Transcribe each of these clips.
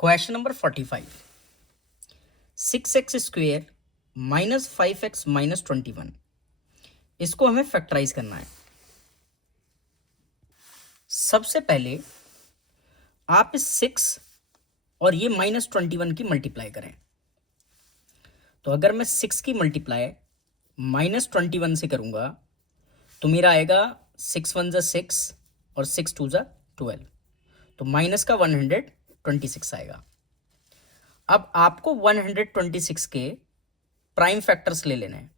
Question number 45, 6x square minus 5x minus 21, इसको हमें factorise करना है। सबसे पहले आप इस 6 और ये माइनस 21 की मल्टीप्लाई करें। तो अगर मैं 6 की मल्टीप्लाई माइनस 21 से करूंगा तो मेरा आएगा 6 1 6 और 6 2 12, तो माइनस का 126 आएगा। अब आपको 126 के प्राइम फैक्टर्स ले लेने हैं।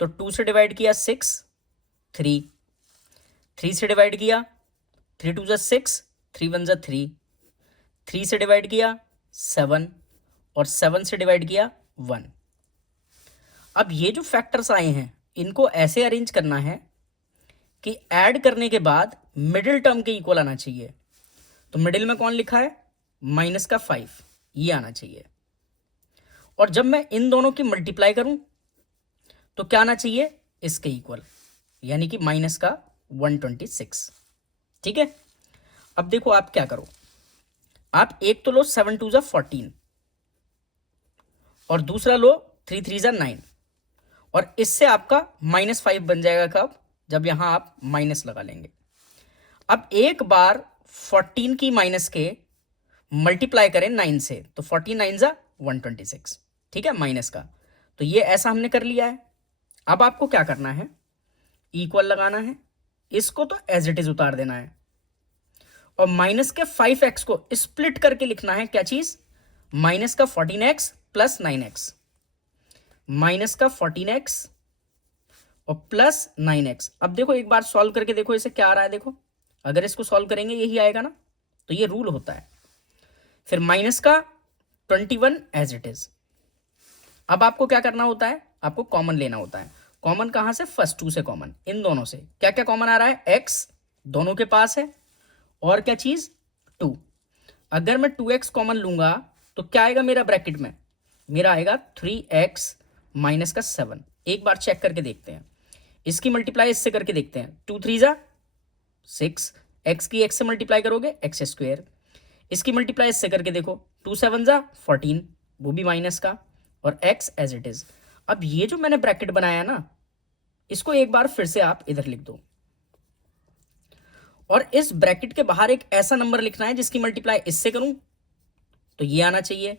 तो 2 से डिवाइड किया 6, 3 से डिवाइड किया 3 2 6, 3 1 3, 3 से डिवाइड किया 7 और 7 से डिवाइड किया 1। अब ये जो फैक्टर्स आए हैं इनको ऐसे अरेंज करना है कि ऐड करने के बाद मिडिल टर्म के इक्वल आना चाहिए। तो मिडिल में कौन लिखा है? माइनस का 5, ये आना चाहिए। और जब मैं इन दोनों की मल्टीप्लाई करूं तो क्या आना चाहिए? इसके इक्वल, यानी कि माइनस का 126। ठीक है, अब देखो आप क्या करो, आप एक तो लो 7 2 14 और दूसरा लो 3 3 9, और इससे आपका -5 बन जाएगा। कब? जब यहां आप माइनस लगा लेंगे। अब एक बार 14 की माइनस के मल्टीप्लाई करें 9 से, तो 14 9 126, ठीक है, माइनस का। तो ये ऐसा हमने कर लिया है। अब आपको क्या करना है? इक्वल लगाना है, इसको तो एज इट इज उतार देना है, और माइनस के 5x को स्प्लिट करके लिखना है। क्या चीज? माइनस का 14x प्लस 9x, माइनस का 14x और प्लस 9x। अब देखो एक बार सॉल्व करके देखो इसे क्या आ रहा है। देखो अगर इसको सॉल्व करेंगे यही आएगा ना, तो ये रूल होता है। फिर माइनस का 21 एज इट इज। अब आपको क्या करना होता है? आपको कॉमन लेना होता है। कॉमन कहां से? फर्स्ट 2 से कॉमन। इन दोनों से क्या क्या कॉमन आ रहा है? x दोनों के पास है, और क्या चीज? 2। अगर मैं 2x कॉमन लूंगा तो क्या आएगा मेरा ब्रैकेट में? मेरा आएगा 3x माइनस का 7। एक बार चेक करके देखते हैं, इसकी मल्टीप्लाई इससे करके देखते हैं। 2 3 6, x की x से मल्टीप्लाई करोगे x स्क्वेयर, इसकी मल्टीप्लाई इससे करके देखो 2 7 14, वो भी माइनस का, और x एज इट इज। अब ये जो मैंने ब्रैकेट बनाया ना, इसको एक बार फिर से आप इधर लिख दो, और इस ब्रैकेट के बाहर एक ऐसा नंबर लिखना है जिसकी मल्टीप्लाई इससे करूं तो ये आना चाहिए,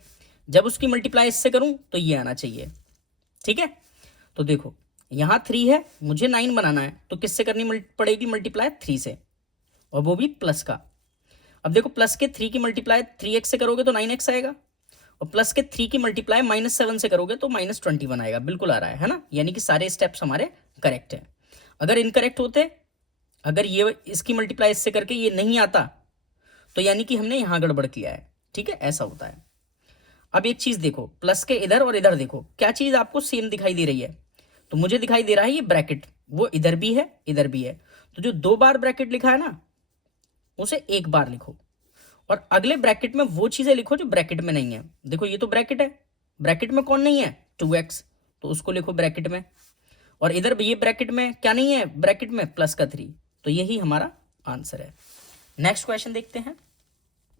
जब उसकी मल्टीप्लाई इससे करूं तो ये आना चाहिए। ठीक है, तो देखो यहां 3 है, मुझे 9 बनाना है, तो किससे करनी पड़ेगी मल्टीप्लाई? 3 से, और वो भी प्लस का। अब देखो प्लस के 3 की मल्टीप्लाई 3x से करोगे तो 9x आएगा, और प्लस के 3 की मल्टीप्लाई -7 से करोगे तो -21 आएगा। बिल्कुल आ रहा है ना? यानी कि सारे स्टेप्स हमारे करेक्ट हैं। अगर इनकरेक्ट होते, अगर ये इसकी मल्टीप्लाई इससे करके ये नहीं आता, तो यानी कि हमने यहां गड़बड़ किया है। ठीक है, ऐसा होता है। अब एक चीज देखो, प्लस के इधर और इधर देखो, क्या चीज आपको सेम दिखाई दे रही है? तो मुझे दिखाई दे रहा है ये ब्रैकेट, वो इधर भी है इधर भी है। तो जो 2 बार ब्रैकेट लिखा है ना, उसे एक बार लिखो, और अगले ब्रैकेट में वो चीजें लिखो जो ब्रैकेट में नहीं है। देखो ये तो ब्रैकेट है, ब्रैकेट में कौन नहीं है? 2x, तो उसको लिखो ब्रैकेट में। और इधर ये ब्रैकेट में क्या नहीं है? ब्रैकेट में प्लस का 3, तो यही हमारा आंसर है। नेक्स्ट क्वेश्चन देखते हैं।